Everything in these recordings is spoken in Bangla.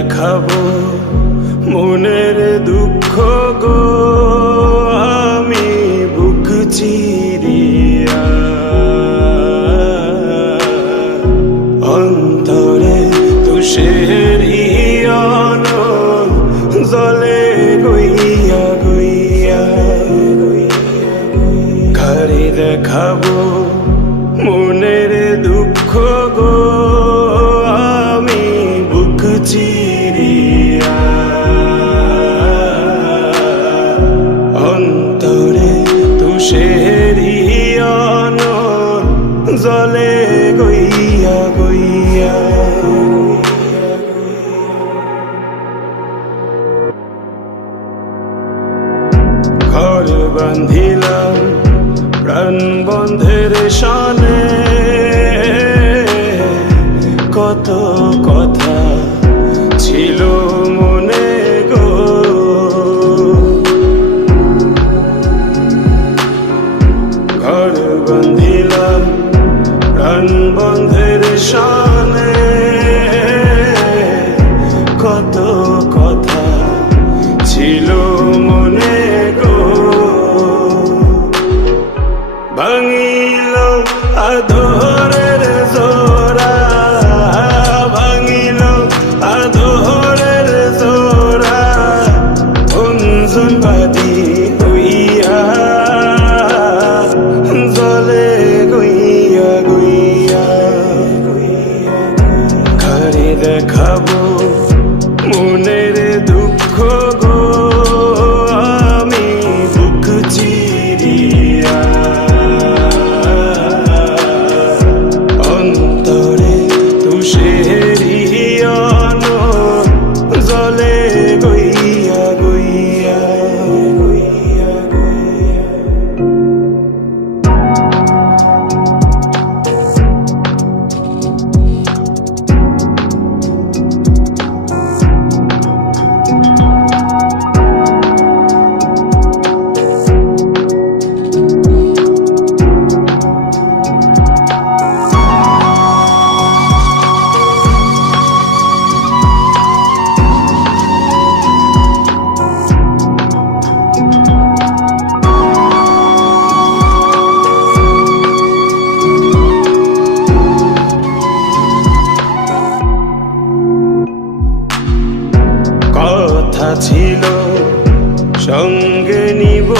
দেখাবো মনের দুঃখ গো। আমি বুক চিরিয়া অন্তরে তুষের জলে গইয়া গইয়া ঘরে দেখাবো মনের দুঃখ গো। আমি বুক চিরিয়া তুষের ইয়ন জলে গইয়া গইয়া। ঘর বান্ধিলাম প্রাণ বন্ধের সানে প্রাণ বন্ধের সানে দেখাবো মনের ছিল সঙ্গে নিব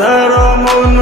ধরো মন